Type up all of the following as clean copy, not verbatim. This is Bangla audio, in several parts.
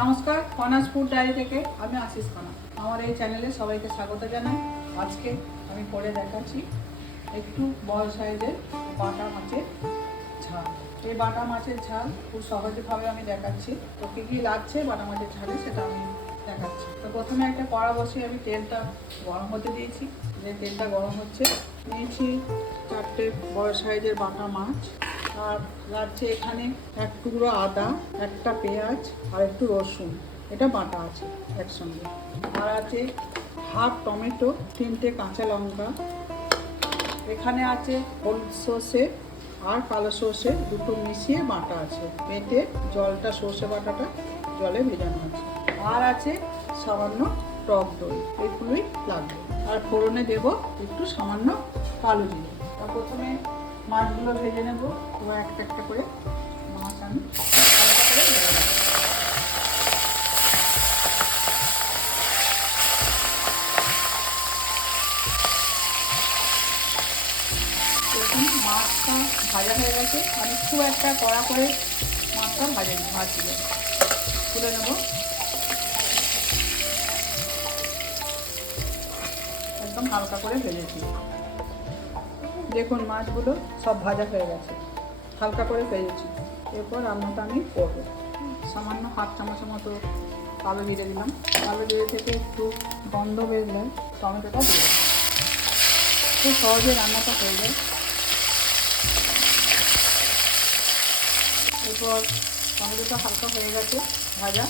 নমস্কার, কনাস ফুড ডায়েরি থেকে আমি আশিস কণা। আমার এই চ্যানেলে সবাইকে স্বাগত জানাই। আজকে আমি করে দেখাচ্ছি একটু বড় সাইজের বাটা মাছের ঝাল। এই বাটা মাছের ঝাল খুব সহজভাবে আমি দেখাচ্ছি। তো কী কী লাগছে বাটা মাছের ঝালে সেটা আমি দেখাচ্ছি। তো প্রথমে একটা কড়া বসিয়ে আমি তেলটা গরম হতে দিয়েছি। যে তেলটা গরম হচ্ছে, নিয়েছি 4টে বড় সাইজের বাটা মাছ। আর লাগছে এখানে এক টুকরো আদা, একটা পেঁয়াজ আর একটু রসুন, এটা বাটা আছে একসঙ্গে। আর আছে হাফ টমেটো, 3টে কাঁচা লঙ্কা। এখানে আছে হলুদ সর্ষে আর কালো সর্ষে দুটো মিশিয়ে বাটা আছে। বেটে জলটা সর্ষে বাটাটা জলে ভেজানো আছে। আর আছে সামান্য টক দই, এগুলোই লাগবে। আর ফোড়নে দেব একটু সামান্য কালো জিরে। প্রথমে মাছগুলো ভেজে নেব। এবার একটা একটা করে মাছ আমি হালকা করে ভেজে নেব। দেখুন মাছটা ভাজা হয়ে গেছে। আমি খুব একটা কড়া করে মাছটা ভাজছিলাম। তুলে নেব। একদম হালকা করে ভেজেছি। দেখুন মাছগুলো সব ভাজা হয়ে গেছে, হালকা করে ভেজেছি। এরপর রান্নাটা আমি করব। সামান্য হাফ চামচের মতো কালো জিরে দিলাম। কালো জিরে থেকে একটু গন্ধ বেরোলে টমেটোটা দিলাম। খুব সহজে রান্নাটা হয়ে যায়। এরপর টমেটোটা হালকা হয়ে গেছে ভাজা।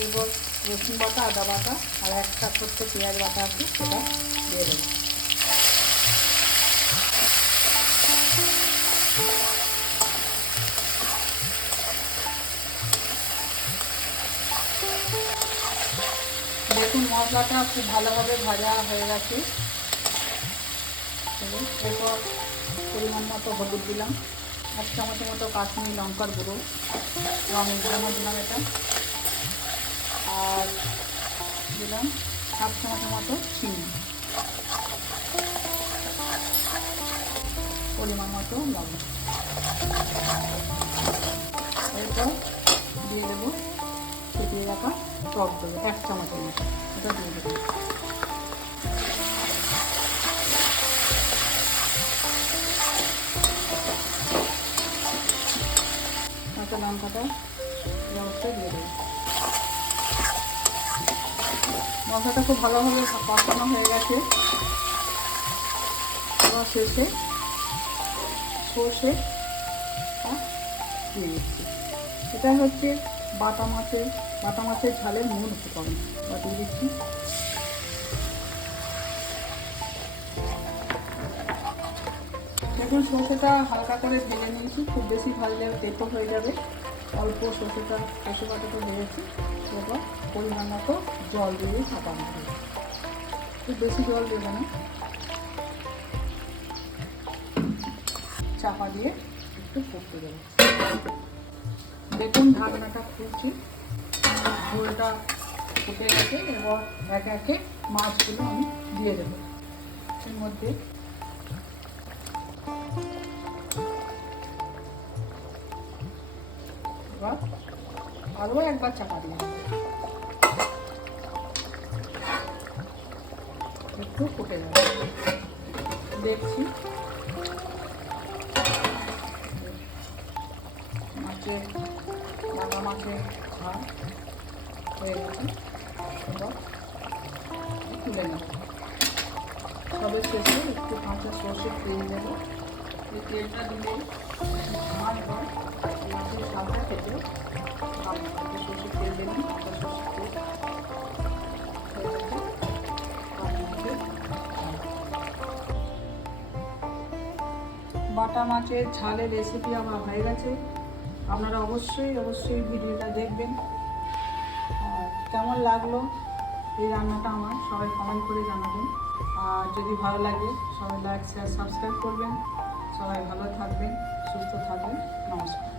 এরপর রসুন বাটা, আদা বাটা আর একটা ছোট্ট পেঁয়াজ বাটা আছে, সেটা দিয়ে দেবো। দেখুন মশলাটা খুব ভালোভাবে ভাজা হয়ে গেছে। এরপর পরিমাণ মতো হলুদ দিলাম, 1 চামচের মতো কাশ্মীরি লঙ্কার গুঁড়ো, রঙের জন্য দিলাম এটা। আর দিলাম হাফ চামচের মতো চিনি, পরিমাণ মতো লবণ। এরপর দিয়ে দেবো দিয়ে রাখা টক দই 1 চামচের মতো, এটা দিয়ে দেবো। কাঁচা লঙ্কাটা এই অবস্থায় দিয়ে দেবো। মশলাটা খুব ভালোভাবে কষানো হয়ে গেছে। এবার শেষে সর্ষে দিয়ে দিচ্ছি। এটা হচ্ছে বাটা মাছের ঝালের মূল উপকরণ। বা দিয়ে দিচ্ছি। দেখুন সর্ষেটা হালকা করে ভেজে নিয়েছি। খুব বেশি ভাজলে তেতো হয়ে যাবে। অল্প সর্ষে বাটাটা ভেজেছি। এবার পরিমাণ মতো জল দিয়ে চাপানো হবে। খুব বেশি জল দেবে না, চাপা দিয়ে একটু ফুটতে দেবো। দেখুন ঢাকনাটা খুলছি, ঝোলটা ফুটে গেছে। এবার একে একে মাছগুলো আমি দিয়ে দেবো এর মধ্যে। এবার আরও একবার চাপা দিয়ে একটু ফুটে যাবে। দেখছি বাটা মাছের ঝাল হয়ে গেছে। এবার তুলে নেব। সবের শেষে একটু কাঁচা সর্ষে তেল দেবো। এই তেলটা দিলে ঝাল হয়, মাছের ঝালটা খেতে ভালো হয়। সর্ষের তেল দিলাম, কাঁচা সর্ষের তেল হয়ে গেছে। বাটা মাছের ঝালের রেসিপি আমার হয়ে গেছে। আপনারা অবশ্যই ভিডিওটা দেখবেন। আর কেমন লাগলো এই রান্নাটা আমার সবাই কমেন্ট করে জানাবেন। আর যদি ভালো লাগে সবাই লাইক, শেয়ার, সাবস্ক্রাইব করবেন। সবাই ভালো থাকবেন, সুস্থ থাকবেন। নমস্কার।